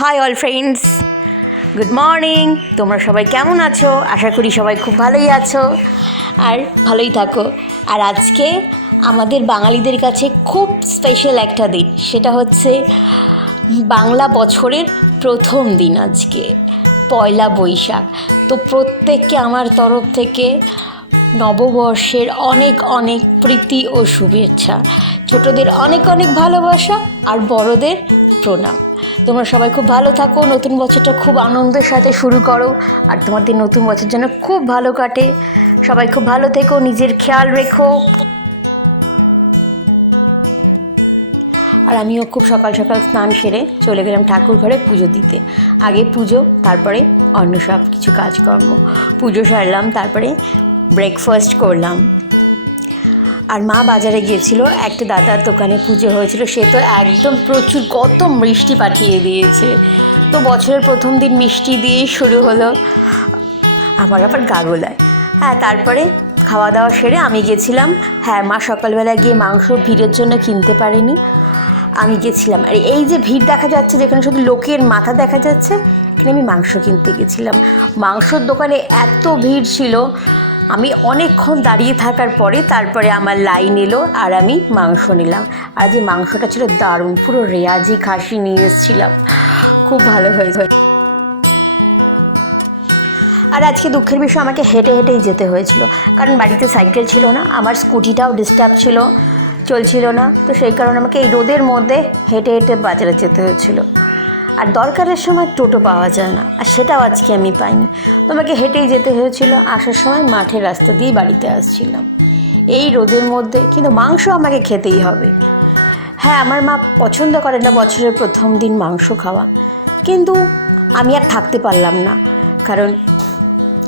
High all friends, good morning. তোমরা সবাই কেমন আছো? আশা করি সবাই খুব ভালোই আছো আর ভালোই থাকো। আর আজকে আমাদের বাঙালিদের কাছে খুব স্পেশাল একটা দিন, সেটা হচ্ছে বাংলা বছরের প্রথম দিন, আজকে পয়লা বৈশাখ। তো প্রত্যেককে আমার তরফ থেকে নববর্ষের অনেক অনেক প্রীতি ও শুভেচ্ছা। ছোটদের অনেক অনেক ভালোবাসা আর বড়দের প্রণাম। তোমরা সবাই খুব ভালো থাকো, নতুন বছরটা খুব আনন্দের সাথে শুরু করো আর তোমাদের নতুন বছর যেন খুব ভালো কাটে। সবাই খুব ভালো থেকো, নিজের খেয়াল রেখো। আর আমিও খুব সকাল সকাল স্নান সেরে চলে গেলাম ঠাকুর ঘরে পুজো দিতে। আগে পুজো, তারপরে অন্য সব কিছু কাজকর্ম। পুজো সারলাম, তারপরে ব্রেকফাস্ট করলাম। আর মা বাজারে গিয়েছিল, একটা দাদার দোকানে পুজো হয়েছিল, সে তো একদম প্রচুর কত মিষ্টি পাঠিয়ে দিয়েছে। তো বছরের প্রথম দিন মিষ্টি দিয়েই শুরু হলো, আমার আবার গা গোলায়। হ্যাঁ, তারপরে খাওয়া দাওয়া সেরে আমি গেছিলাম। হ্যাঁ, মা সকালবেলা গিয়ে মাংস ভিড়ের জন্য কিনতে পারেনি, আমি গেছিলাম। আর এই যে ভিড় দেখা যাচ্ছে, যেখানে শুধু লোকের মাথা দেখা যাচ্ছে, এখানে আমি মাংস কিনতে গেছিলাম। মাংসর দোকানে এত ভিড় ছিল, আমি অনেকক্ষণ দাঁড়িয়ে থাকার পরে তারপরে আমার লাইন এলো আর আমি মাংস নিলাম। আর যে মাংসটা ছিল দারুণ, পুরো রেয়াজি খাসি নিয়ে এসেছিলাম, খুব ভালো হয়েছে। আর আজকে দুঃখের বিষয়, আমাকে হেঁটে হেঁটেই যেতে হয়েছিল, কারণ বাড়িতে সাইকেল ছিল না, আমার স্কুটিটাও ডিস্টার্ব ছিল, চলছিল না। তো সেই কারণে আমাকে এই রোদের মধ্যে হেঁটে হেঁটে বাজারে যেতে হয়েছিল। আর দরকারের সময় টোটো পাওয়া যায় না, আর সেটাও আজকে আমি পাইনি, তো আমাকে হেঁটেই যেতে হয়েছিল। আসার সময় মাঠের রাস্তা দিয়ে বাড়িতে আসছিলাম এই রোদের মধ্যে, কিন্তু মাংস আমাকে খেতেই হবে। হ্যাঁ, আমার মা পছন্দ করে না বছরের প্রথম দিন মাংস খাওয়া, কিন্তু আমি আর থাকতে পারলাম না, কারণ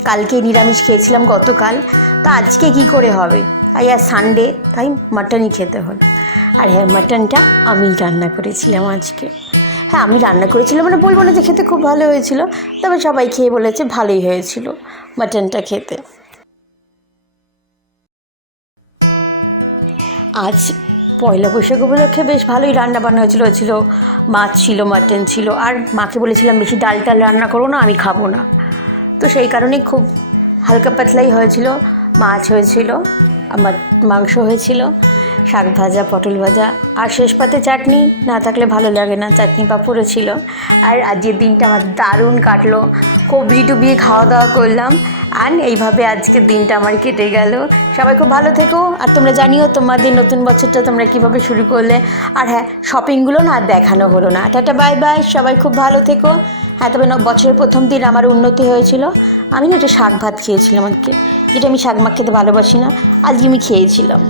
কালকে নিরামিষ খেয়েছিলাম গতকাল, তো আজকে কি করে হবে, তাই আর সানডে, তাই মাটনই খেতে হলো। আর হ্যাঁ, মাটনটা আমি রান্না করেছিলাম আজকে। হ্যাঁ, আমি রান্না করেছিলাম মানে বলবো না যে খেতে খুব ভালো হয়েছিল, তবে সবাই খেয়ে বলেছে ভালোই হয়েছিল মাটনটা খেতে। আজ পয়লা বৈশাখ উপলক্ষে বেশ ভালোই রান্না বান্না হয়েছিল। মাছ ছিল, মাটন ছিল, আর মাকে বলেছিলাম বেশি ডাল টাল রান্না করো না, আমি খাবো না। তো সেই কারণেই খুব হালকা পাতলাই হয়েছিল। মাছ হয়েছিল, আমার মাংস হয়েছিল, শাক ভাজা, পটল ভাজা, আর শেষ পাতে চাটনি না থাকলে ভালো লাগে না, চাটনি পাঁপড়ও ছিল। আর আজকের দিনটা আমার দারুণ কাটলো, কবজি টুবিয়ে খাওয়া দাওয়া করলাম, আর এইভাবে আজকের দিনটা আমার কেটে গেল। সবাই খুব ভালো থেকো, আর তোমরা জানিও তোমাদের নতুন বছরটা তোমরা কীভাবে শুরু করলে। আর হ্যাঁ, শপিংগুলো না দেখানো হলো না। টাটা, বাই বাই, সবাই খুব ভালো থেকো। হ্যাঁ, তবে বছরের প্রথম দিন আমার উন্নতি হয়েছিল। আমি না একটা শাক ভাত খেয়েছিলাম আজকে, যেটা আমি শাক মাখ খেতে ভালোবাসি না, আজকে আমি খেয়েছিলাম।